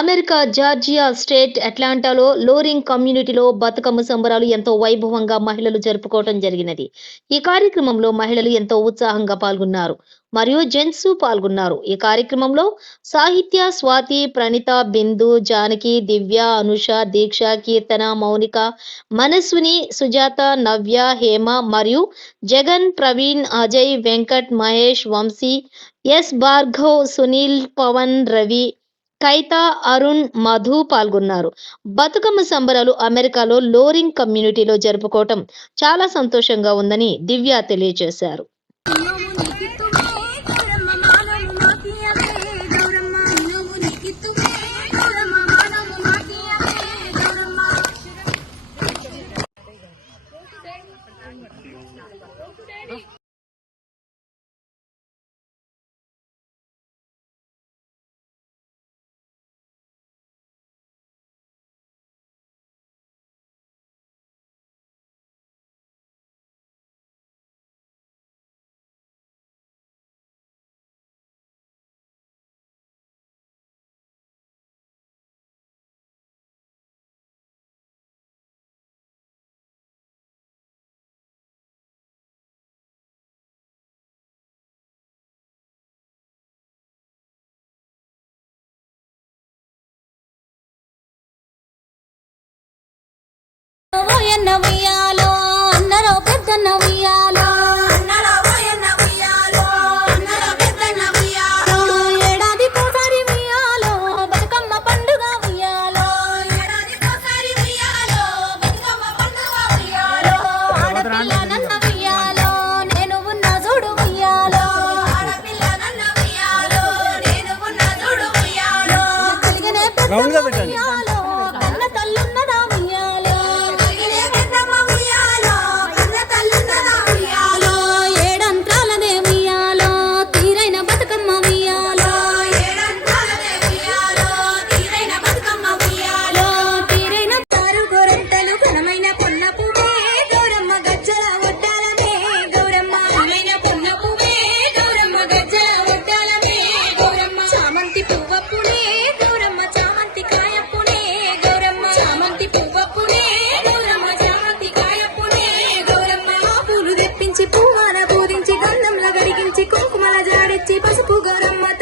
America Georgia state అట్లాంటాలో Loring కమ్యూనిటీలో బతుకమ్మ సంబరాలు ఎంతో వైభవంగా మహిళలు జరుపుకోవటం జరిగినది. ఈ కార్యక్రమంలో మహిళలు ఎంతో ఉత్సాహంగా పాల్గొన్నారు. మరియు జెంట్స్ పాల్గొన్నారు. ఈ కార్యక్రమంలో సాహిత్య స్వాతి ప్రణిత బిందు జానకి దివ్య అనుష దీక్ష కీర్తన మౌనిక మనస్విని సుజాత నవ్య హేమ మరియు జగన్ ప్రవీణ్ అజయ్ వెంకట్ మహేష్ వంశీ ఎస్. భార్గవ్ సునీల్ పవన్ రవి కైతా అరుణ్ మధు పాల్గొన్నారు. బతుకమ్మ సంబరాలు అమెరికాలో లోరింగ్ కమ్యూనిటీలో జరుపుకోవటం చాలా సంతోషంగా ఉందని దివ్య తెలియజేశారు. పోయన్న ఉయ్యాలో, అన్నలో పెద్దన్న ఉయ్యాలో, ఉయ్యాలో ఏడాదికోసారి ఉయ్యాలో, బతుకమ్మ పండుగ ఉయ్యాలో, ఆడపిల్ల నన్న పూలు పూరించి గంధంల గడిగించి కుంకుమల జాడిచ్చి పసుపు గౌరమ్మతో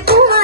పూలు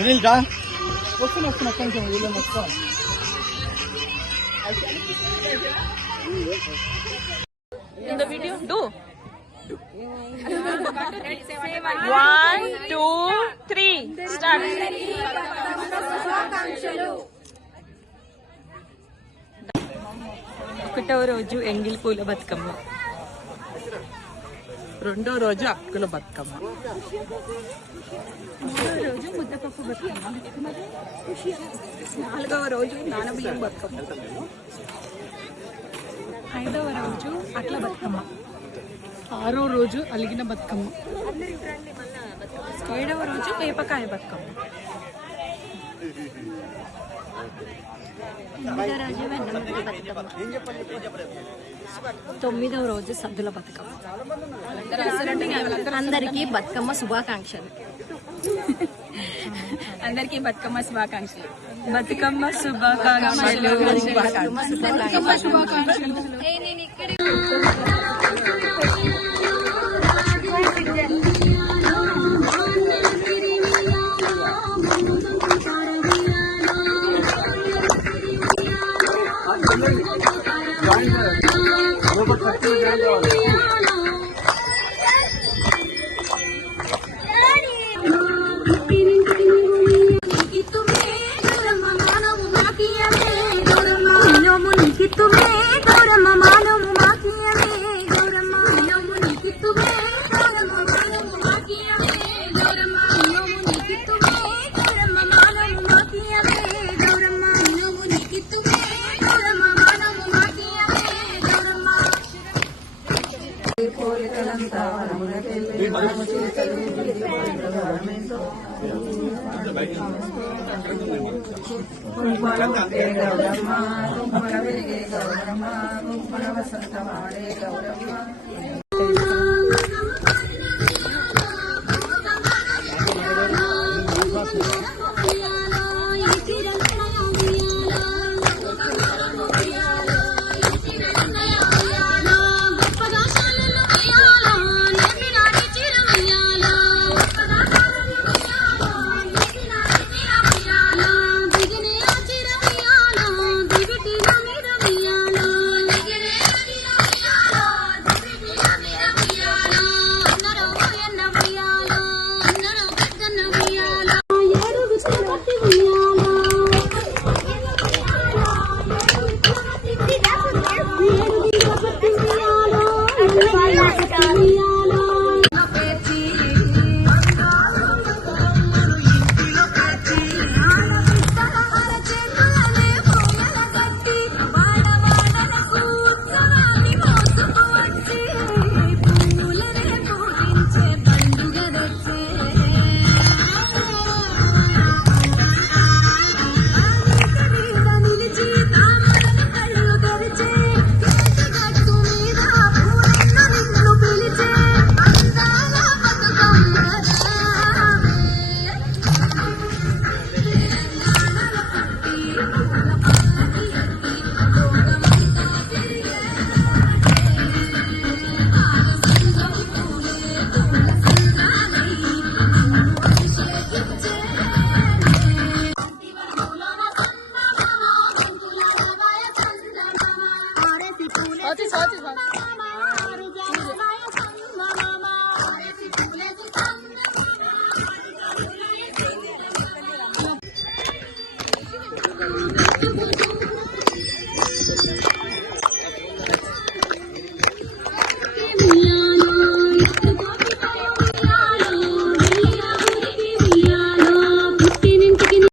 సునీల్ కా వస్తున్నా వస్తున్నా కొంచెం వీళ్ళని వస్తాం In the video, do. One, two, three. Start. ఒకటో రోజు ఎంగిల్ పూల బతుకమ్మ రెండో రోజు అక్కుల బతుకమ్మ. రోజు ముద్దపప్పు బతుకమ్మ. నాలుగవ రోజు నానబియ్యం బతుకమ్మ. ఐదవ రోజు అట్ల బతుకమ్మ. ఆరో రోజు అలిగిన బతుకమ్మ. ఏడవ రోజు వేపకాయ బతుకమ్మ ఎనిమిదవ రోజు వెన్నముద్ద బతుకమ్మ తొమ్మిదవ రోజు సద్దుల బతుకమ్మ. అందరికీ బతుకమ్మ శుభాకాంక్షలు. అందరికీ బతుకమ్మ శుభాకాంక్షలు. బతుకమ్మ శుభాకాంక్షలు. బతుకమ్మ శుభాకాంక్షలు. Happy ಕುಂಕುಮಕ್ಕೆ ಗೌರಮ್ಮ ಕುಂಕುಮವಿಗೆ ಗೌರಮ್ಮ ಕುಂಕುಮ ವಸಂತ ಮಾಡೆ ಗೌರಮ್ಮ